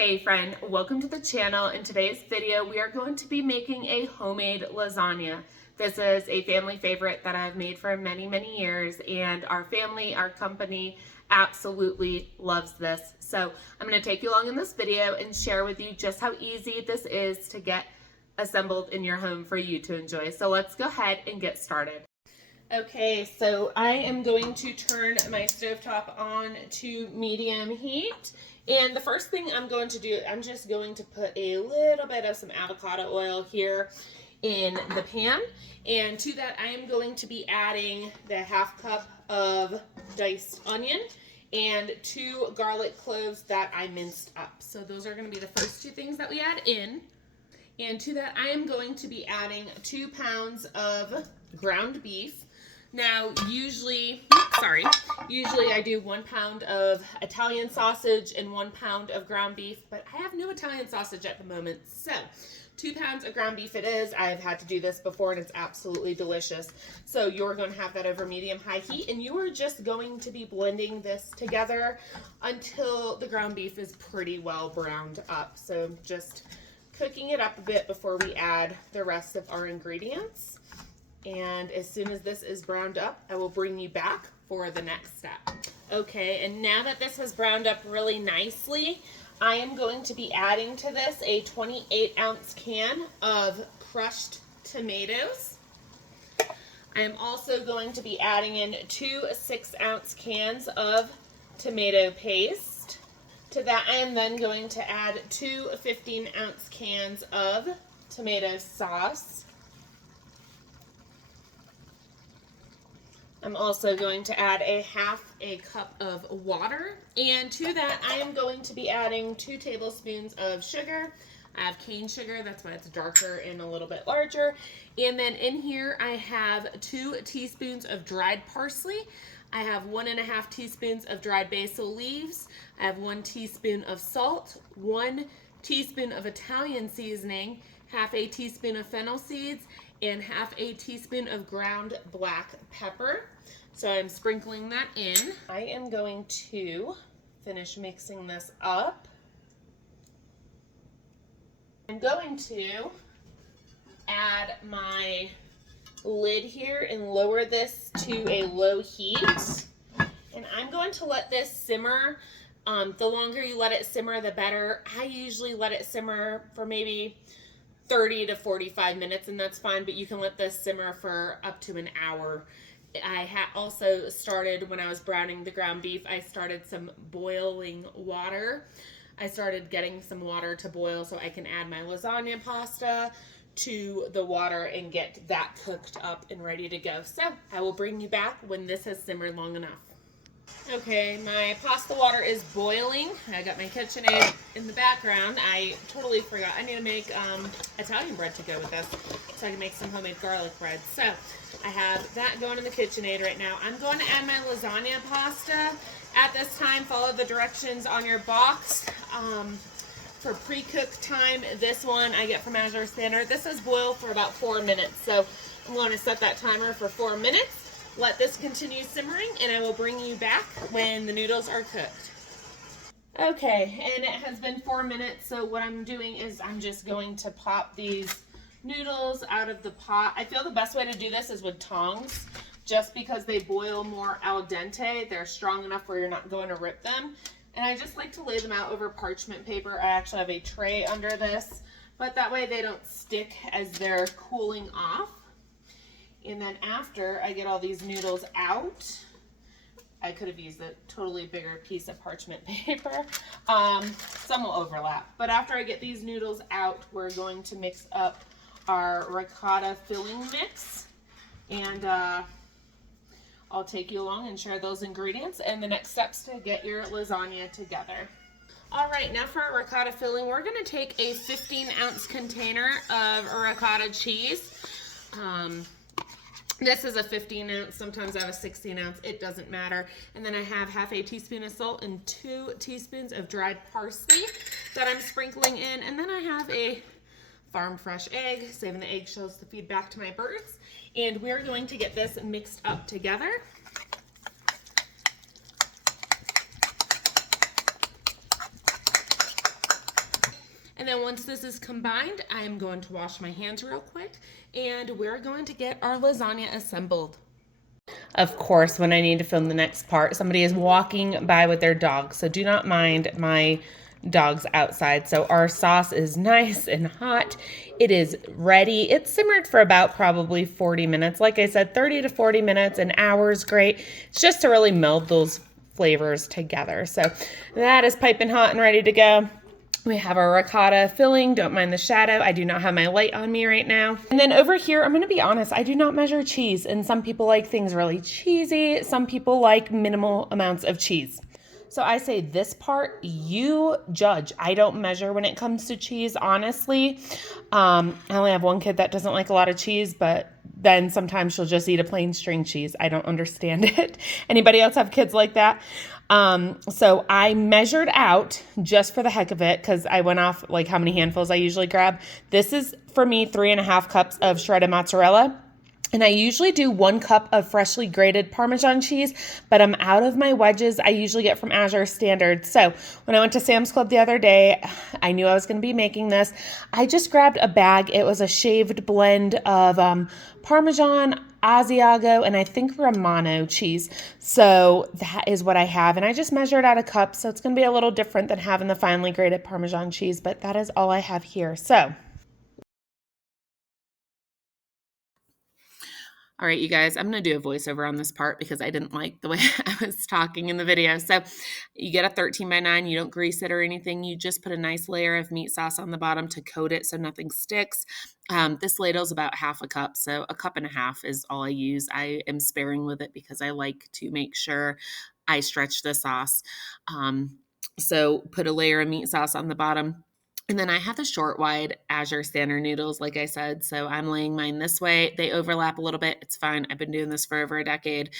Hey friend, welcome to the channel. In today's video, we are going to be making a homemade lasagna. This is a family favorite that I've made for many, many years, and our family, our company absolutely loves this. So I'm going to take you along in this video and share with you just how easy this is to get assembled in your home for you to enjoy. So let's go ahead and get started. Okay, so I am going to turn my stovetop on to medium heat. And the first thing I'm going to do, I'm just going to put a little bit of some avocado oil here in the pan. And to that, I am going to be adding the half cup of diced onion and 2 garlic cloves that I minced up. So those are going to be the first 2 things that we add in. And to that, I am going to be adding 2 pounds of ground beef. Now, usually I do 1 pound of Italian sausage and 1 pound of ground beef, but I have no Italian sausage at the moment, so 2 pounds of ground beef it is. I've had to do this before and it's absolutely delicious. So you're going to have that over medium-high heat, and you are just going to be blending this together until the ground beef is pretty well browned up. So just cooking it up a bit before we add the rest of our ingredients. And as soon as this is browned up, I will bring you back for the next step. Okay, and now that this has browned up really nicely, I am going to be adding to this a 28-ounce can of crushed tomatoes. I am also going to be adding in 2 6-ounce cans of tomato paste. To that, I am then going to add 2 15-ounce cans of tomato sauce. I'm also going to add a half a cup of water, and to that I am going to be adding 2 tablespoons of sugar. I have cane sugar, that's why it's darker and a little bit larger. And then in here I have 2 teaspoons of dried parsley. I have 1.5 teaspoons of dried basil leaves. I have 1 teaspoon of salt, 1 teaspoon of Italian seasoning, half a teaspoon of fennel seeds, and half a teaspoon of ground black pepper. So I'm sprinkling that in. I am going to finish mixing this up. I'm going to add my lid here and lower this to a low heat. And I'm going to let this simmer. The longer you let it simmer, the better. I usually let it simmer for maybe 30 to 45 minutes, and that's fine, but you can let this simmer for up to an hour. I also started, when I was browning the ground beef, I started some boiling water. I started getting some water to boil so I can add my lasagna pasta to the water and get that cooked up and ready to go. So I will bring you back when this has simmered long enough. Okay, my pasta water is boiling. I got my KitchenAid in the background. I totally forgot. I need to make Italian bread to go with this so I can make some homemade garlic bread. So I have that going in the KitchenAid right now. I'm going to add my lasagna pasta. At this time, follow the directions on your box. For pre-cook time, this one I get from Azure Standard. This is boiled for about 4 minutes. So I'm going to set that timer for 4 minutes. Let this continue simmering, and I will bring you back when the noodles are cooked. Okay, and it has been 4 minutes, so what I'm doing is I'm just going to pop these noodles out of the pot. I feel the best way to do this is with tongs, just because they boil more al dente. They're strong enough where you're not going to rip them. And I just like to lay them out over parchment paper. I actually have a tray under this, but that way they don't stick as they're cooling off. And then after I get all these noodles out, I could have used a totally bigger piece of parchment paper. Some will overlap. But after I get these noodles out, we're going to mix up our ricotta filling mix. And I'll take you along and share those ingredients and the next steps to get your lasagna together. All right, now for our ricotta filling, we're going to take a 15-ounce container of ricotta cheese. This is a 15-ounce, sometimes I have a 16-ounce, it doesn't matter. And then I have half a teaspoon of salt and 2 teaspoons of dried parsley that I'm sprinkling in. And then I have a farm fresh egg, saving the eggshells to feed back to my birds. And we're going to get this mixed up together. And then once this is combined, I'm going to wash my hands real quick and we're going to get our lasagna assembled. Of course, when I need to film the next part, somebody is walking by with their dog, so do not mind my dogs outside. So our sauce is nice and hot. It is ready. It's simmered for about probably 40 minutes. Like I said, 30 to 40 minutes, an hour is great. It's just to really meld those flavors together. So that is piping hot and ready to go. We have our ricotta filling. Don't mind the shadow. I do not have my light on me right now. And then over here, I'm going to be honest, I do not measure cheese. And some people like things really cheesy. Some people like minimal amounts of cheese. So I say this part, you judge. I don't measure when it comes to cheese, honestly. I only have one kid that doesn't like a lot of cheese, but then sometimes she'll just eat a plain string cheese. I don't understand it. Anybody else have kids like that? So I measured out just for the heck of it, because I went off like how many handfuls I usually grab. This is for me 3.5 cups of shredded mozzarella. And I usually do 1 cup of freshly grated Parmesan cheese, but I'm out of my wedges I usually get from Azure Standard. So when I went to Sam's Club the other day, I knew I was going to be making this. I just grabbed a bag. It was a shaved blend of Parmesan, Asiago, and I think Romano cheese. So that is what I have. And I just measured out a cup, so it's going to be a little different than having the finely grated Parmesan cheese, but that is all I have here. So all right, you guys, I'm going to do a voiceover on this part because I didn't like the way I was talking in the video. So you get a 13x9. You don't grease it or anything. You just put a nice layer of meat sauce on the bottom to coat it so nothing sticks. This ladle is about 1/2 cup, so 1.5 cups is all I use. I am sparing with it because I like to make sure I stretch the sauce. So put a layer of meat sauce on the bottom. And then I have the short wide Azure Standard noodles, like I said. So I'm laying mine this way. They overlap a little bit. It's fine. I've been doing this for over a decade.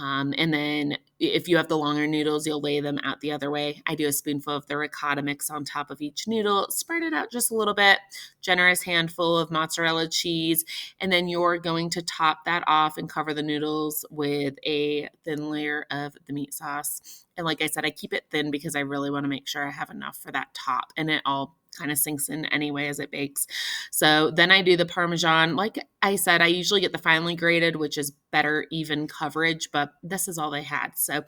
And then if you have the longer noodles, you'll lay them out the other way. I do a spoonful of the ricotta mix on top of each noodle, spread it out just a little bit, generous handful of mozzarella cheese. And then you're going to top that off and cover the noodles with a thin layer of the meat sauce. And like I said, I keep it thin because I really want to make sure I have enough for that top, and it all kind of sinks in anyway as it bakes. So then I do the Parmesan. Like I said, I usually get the finely grated, which is better even coverage, but this is all they had. So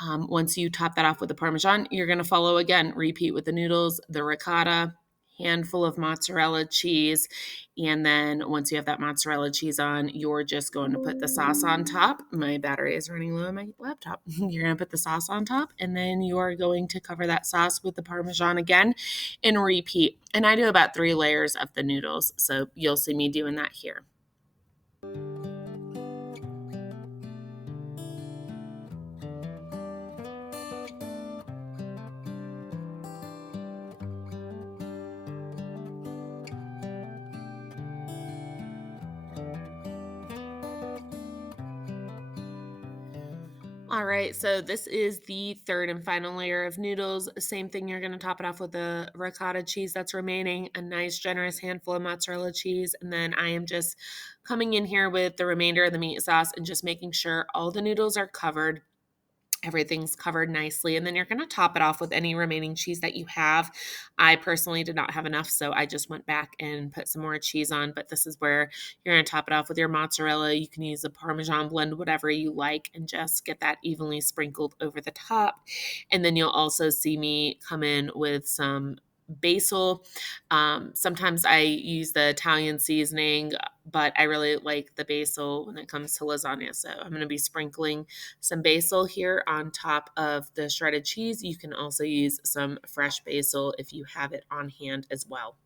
once you top that off with the Parmesan, you're going to follow again, repeat with the noodles, the ricotta, handful of mozzarella cheese. And then once you have that mozzarella cheese on, you're just going to put the sauce on top. My battery is running low on my laptop. You're going to put the sauce on top, and then you're going to cover that sauce with the Parmesan again and repeat. And I do about 3 layers of the noodles, so you'll see me doing that here. All right, so this is the third and final layer of noodles. Same thing, you're going to top it off with the ricotta cheese that's remaining, a nice generous handful of mozzarella cheese, and then I am just coming in here with the remainder of the meat sauce and just making sure all the noodles are covered. Everything's covered nicely, and then you're going to top it off with any remaining cheese that you have. I personally did not have enough, so I just went back and put some more cheese on, but this is where you're going to top it off with your mozzarella. You can use a Parmesan blend, whatever you like, and just get that evenly sprinkled over the top. And then you'll also see me come in with some basil. Sometimes I use the Italian seasoning, but I really like the basil when it comes to lasagna. So I'm going to be sprinkling some basil here on top of the shredded cheese. You can also use some fresh basil if you have it on hand as well.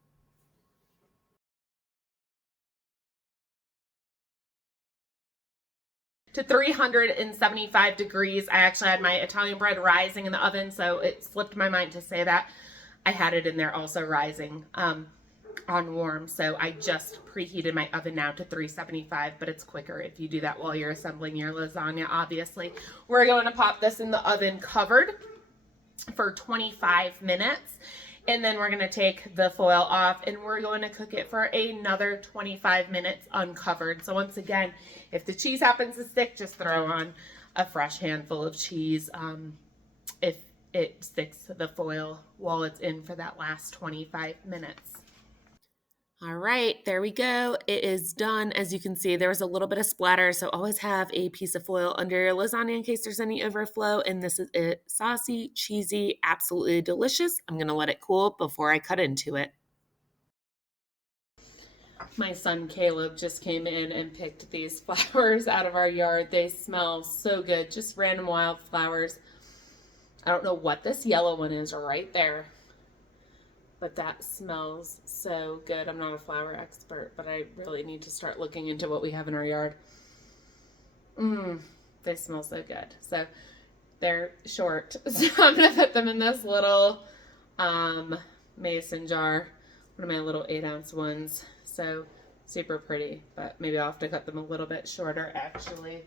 To 375 degrees. I actually had my Italian bread rising in the oven, so it slipped my mind to say that. I had it in there also rising on warm, so I just preheated my oven now to 375, but it's quicker if you do that while you're assembling your lasagna, obviously. We're going to pop this in the oven covered for 25 minutes, and then we're going to take the foil off, and we're going to cook it for another 25 minutes uncovered. So once again, if the cheese happens to stick, just throw on a fresh handful of cheese. If it sticks to the foil while it's in for that last 25 minutes. All right, there we go. It is done. As you can see, there was a little bit of splatter, so always have a piece of foil under your lasagna in case there's any overflow. And this is it. Saucy, cheesy, absolutely delicious. I'm going to let it cool before I cut into it. My son Caleb just came in and picked these flowers out of our yard. They smell so good, just random wildflowers. I don't know what this yellow one is right there, but that smells so good. I'm not a flower expert, but I really need to start looking into what we have in our yard. They smell so good. So they're short, so I'm gonna put them in this little mason jar, one of my little 8-ounce ones. So super pretty, but maybe I'll have to cut them a little bit shorter actually.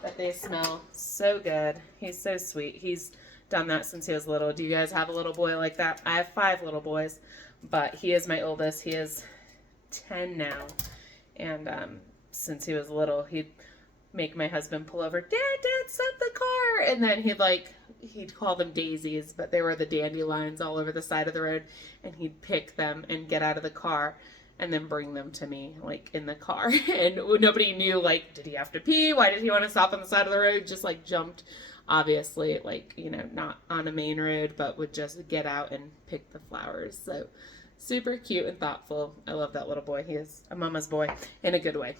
But they smell so good. He's so sweet. He's done that since he was little. Do you guys have a little boy like that? I have 5 little boys, but he is my oldest. He is 10 now. And since he was little, he'd make my husband pull over, Dad, stop the car. And then he'd call them daisies, but they were the dandelions all over the side of the road. And he'd pick them and get out of the car and then bring them to me, like, in the car. And nobody knew, like, did he have to pee? Why did he want to stop on the side of the road? Just, like, jumped, obviously, like, you know, not on a main road, but would just get out and pick the flowers. So super cute and thoughtful. I love that little boy. He is a mama's boy in a good way.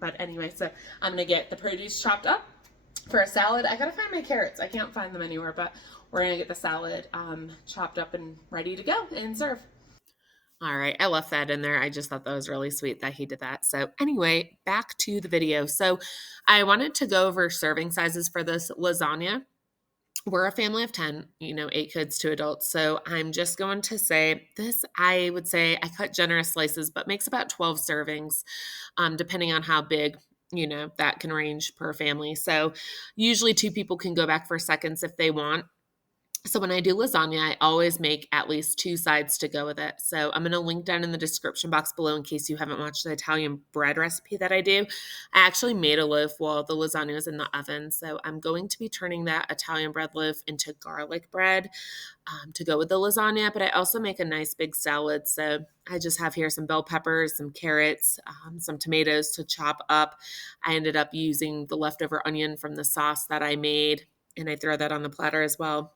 But anyway, so I'm going to get the produce chopped up for a salad. I got to find my carrots. I can't find them anywhere, but we're going to get the salad chopped up and ready to go and serve. All right, I left that in there. I just thought that was really sweet that he did that. So anyway, back to the video. So I wanted to go over serving sizes for this lasagna. We're a family of 10, 8 kids, 2 adults. So I'm just going to say this, I would say I cut generous slices, but makes about 12 servings, depending on how big, that can range per family. So usually 2 people can go back for seconds if they want. So when I do lasagna, I always make at least 2 sides to go with it. So I'm going to link down in the description box below in case you haven't watched the Italian bread recipe that I do. I actually made a loaf while the lasagna was in the oven. So I'm going to be turning that Italian bread loaf into garlic bread to go with the lasagna. But I also make a nice big salad. So I just have here some bell peppers, some carrots, some tomatoes to chop up. I ended up using the leftover onion from the sauce that I made, and I throw that on the platter as well.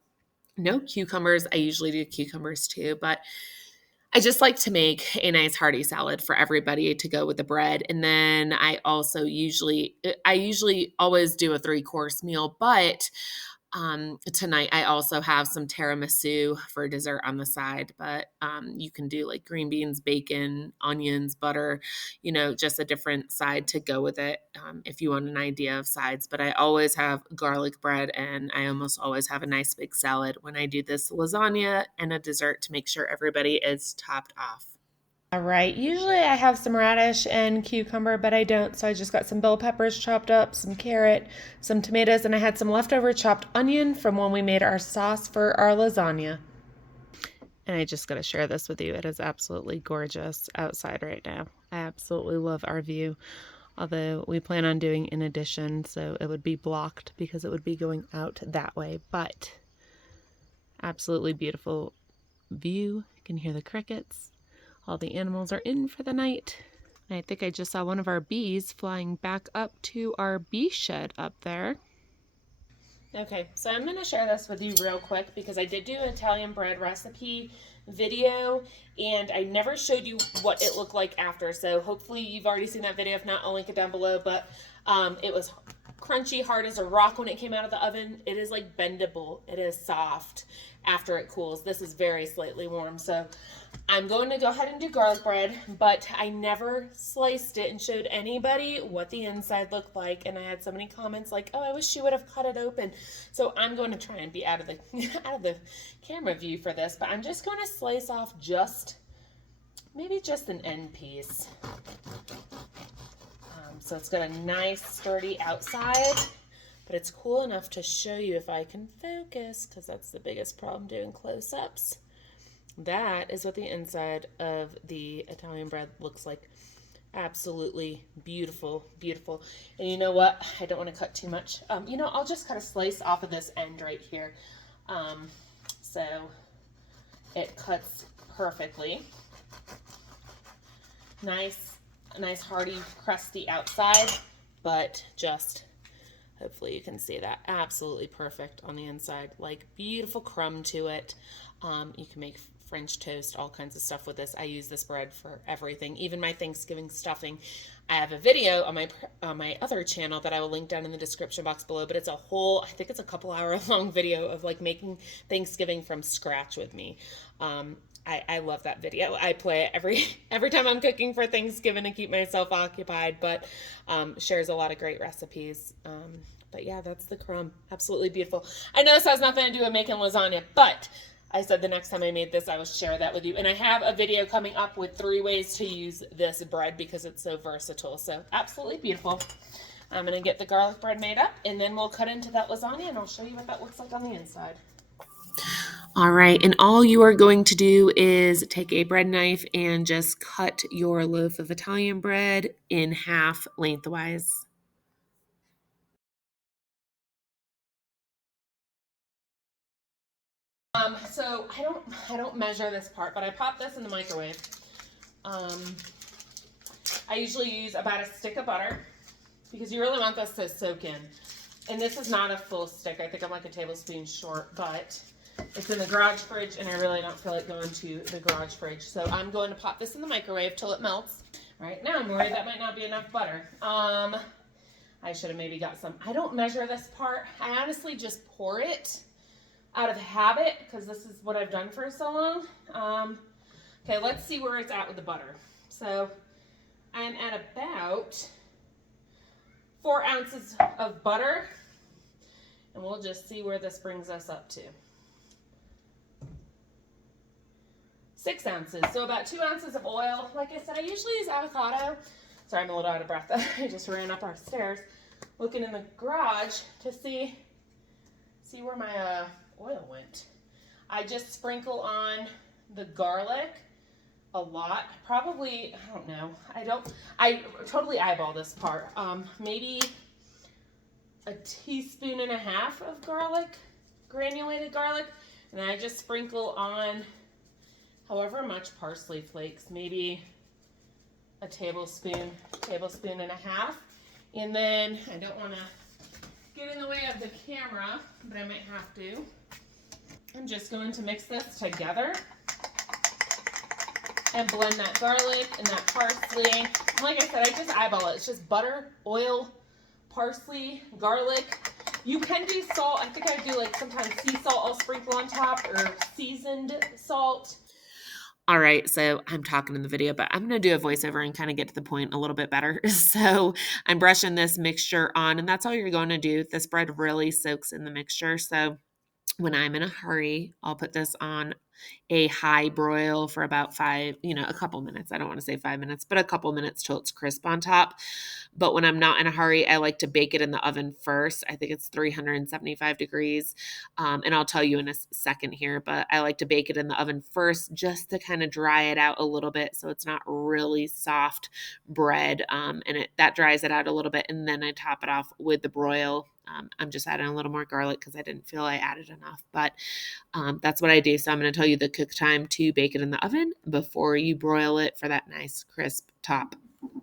No cucumbers. I usually do cucumbers too, but I just like to make a nice hearty salad for everybody to go with the bread. And then I usually always do a 3-course meal, but tonight I also have some tiramisu for dessert on the side, but you can do like green beans, bacon, onions, butter, just a different side to go with it if you want an idea of sides. But I always have garlic bread, and I almost always have a nice big salad when I do this lasagna and a dessert to make sure everybody is topped off. All right, usually I have some radish and cucumber, but I don't, so I just got some bell peppers chopped up, some carrot, some tomatoes, and I had some leftover chopped onion from when we made our sauce for our lasagna. And I just got to share this with you. It is absolutely gorgeous outside right now. I absolutely love our view, although we plan on doing an addition, so it would be blocked because it would be going out that way, but absolutely beautiful view. You can hear the crickets. All the animals are in for the night. I think I just saw one of our bees flying back up to our bee shed up there. Okay, so I'm going to share this with you real quick because I did do an Italian bread recipe video and I never showed you what it looked like after. So hopefully you've already seen that video. If not, I'll link it down below. But it was crunchy, hard as a rock when it came out of the oven. It is like bendable. It is soft after it cools. This is very slightly warm. So I'm going to go ahead and do garlic bread, but I never sliced it and showed anybody what the inside looked like. And I had so many comments like, oh, I wish you would have cut it open. So I'm going to try and be out of the camera view for this, but I'm just going to slice off maybe just an end piece. So it's got a nice sturdy outside, but it's cool enough to show you if I can focus, because that's the biggest problem doing close-ups. That is what the inside of the Italian bread looks like. Absolutely beautiful, beautiful. And you know what? I don't want to cut too much. I'll just cut a slice off of this end right here. so it cuts perfectly. Nice hearty, crusty outside, but just, hopefully you can see that, absolutely perfect on the inside. Like, beautiful crumb to it. You can make French toast, all kinds of stuff with this. I use this bread for everything, even my Thanksgiving stuffing. I have a video on my other channel that I will link down in the description box below, but it's a whole, I think it's a couple hour long video of like making Thanksgiving from scratch with me. I love that video. I play it every time I'm cooking for Thanksgiving to keep myself occupied, but shares a lot of great recipes. But yeah, that's the crumb. Absolutely beautiful. I know this has nothing to do with making lasagna, but I said the next time I made this, I would share that with you. And I have a video coming up with 3 ways to use this bread because it's so versatile. So absolutely beautiful. I'm going to get the garlic bread made up, and then we'll cut into that lasagna, and I'll show you what that looks like on the inside. All right, and all you are going to do is take a bread knife and just cut your loaf of Italian bread in half lengthwise. So I don't measure this part, but I pop this in the microwave. I usually use about a stick of butter because you really want this to soak in. And this is not a full stick. I think I'm like a tablespoon short, but it's in the garage fridge and I really don't feel like going to the garage fridge. So I'm going to pop this in the microwave till it melts. All right, now I'm worried that might not be enough butter. I should have maybe got some. I don't measure this part. I honestly just pour it out of habit because this is what I've done for so long. Okay, let's see where it's at with the butter. So I'm at about 4 ounces of butter, and we'll just see where this brings us up to. 6 ounces, so about 2 ounces of oil. Like I said, I usually use avocado. Sorry, I'm a little out of breath. I just ran up our stairs looking in the garage to see where my oil went. I just sprinkle on the garlic a lot. Probably, I don't know. I totally eyeball this part. Maybe a teaspoon and a half of garlic, granulated garlic, and I just sprinkle on however much parsley flakes, maybe a tablespoon and a half. And then I don't want to get in the way of the camera, but I might have to. I'm just going to mix this together and blend that garlic and that parsley. Like I said, I just eyeball it. It's just butter, oil, parsley, garlic. You can do salt. I think I do like sometimes sea salt I'll sprinkle on top, or seasoned salt. All right, so I'm talking in the video, but I'm going to do a voiceover and kind of get to the point a little bit better. So I'm brushing this mixture on, and that's all you're going to do. This bread really soaks in the mixture. So when I'm in a hurry, I'll put this on a high broil for about a couple minutes. I don't want to say 5 minutes, but a couple minutes till it's crisp on top. But when I'm not in a hurry, I like to bake it in the oven first. I think it's 375 degrees. And I'll tell you in a second here, but I like to bake it in the oven first just to kind of dry it out a little bit so it's not really soft bread. And that dries it out a little bit. And then I top it off with the broil. I'm just adding a little more garlic because I didn't feel I added enough, but that's what I do. So I'm going to tell you the cook time to bake it in the oven before you broil it for that nice crisp top. I'm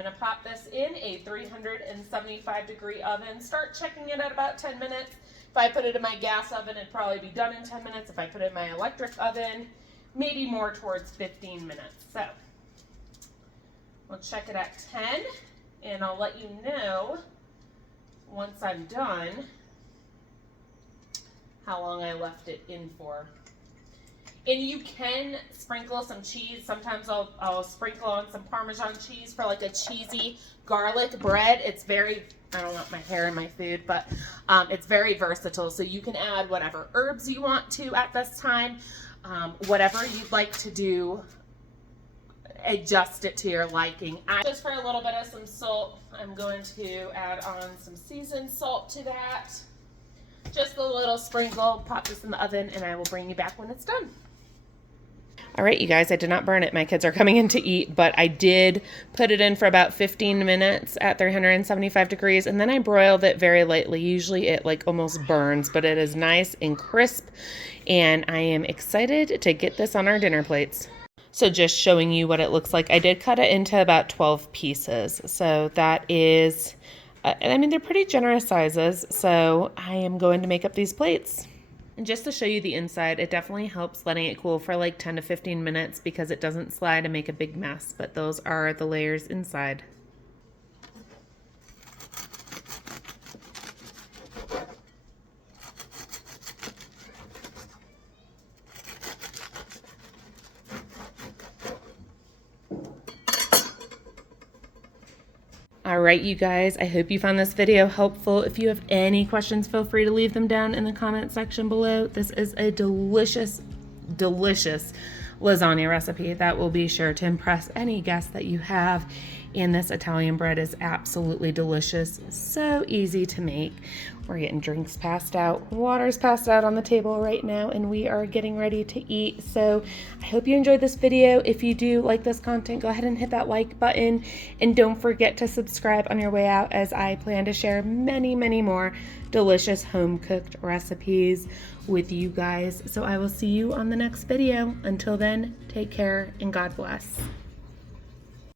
going to pop this in a 375 degree oven. Start checking it at about 10 minutes. If I put it in my gas oven, it'd probably be done in 10 minutes. If I put it in my electric oven, maybe more towards 15 minutes. So we'll check it at 10, and I'll let you know once I'm done how long I left it in for. And you can sprinkle some cheese. Sometimes I'll sprinkle on some Parmesan cheese for like a cheesy garlic bread. It's very, I don't want my hair in my food, but it's very versatile. So you can add whatever herbs you want to at this time. Whatever you'd like to do, adjust it to your liking. Just for a little bit of some salt, I'm going to add on some seasoned salt to that. Just a little sprinkle. Pop this in the oven and I will bring you back when it's done. All right, you guys, I did not burn it. My kids are coming in to eat, but I did put it in for about 15 minutes at 375 degrees, and then I broiled it very lightly. Usually it like almost burns, but it is nice and crisp, and I am excited to get this on our dinner plates. So just showing you what it looks like. I did cut it into about 12 pieces. So that is, I mean, they're pretty generous sizes. So I am going to make up these plates. And just to show you the inside, it definitely helps letting it cool for like 10 to 15 minutes because it doesn't slide and make a big mess. But those are the layers inside. All right, you guys, I hope you found this video helpful. If you have any questions, feel free to leave them down in the comment section below. This is a delicious, delicious lasagna recipe that will be sure to impress any guests that you have. And this Italian bread is absolutely delicious, so easy to make. We're getting drinks passed out, water's passed out on the table right now, and we are getting ready to eat. So I hope you enjoyed this video. If you do like this content, go ahead and hit that like button, and don't forget to subscribe on your way out, as I plan to share many, many more delicious home-cooked recipes with you guys. So I will see you on the next video. Until then, take care and God bless.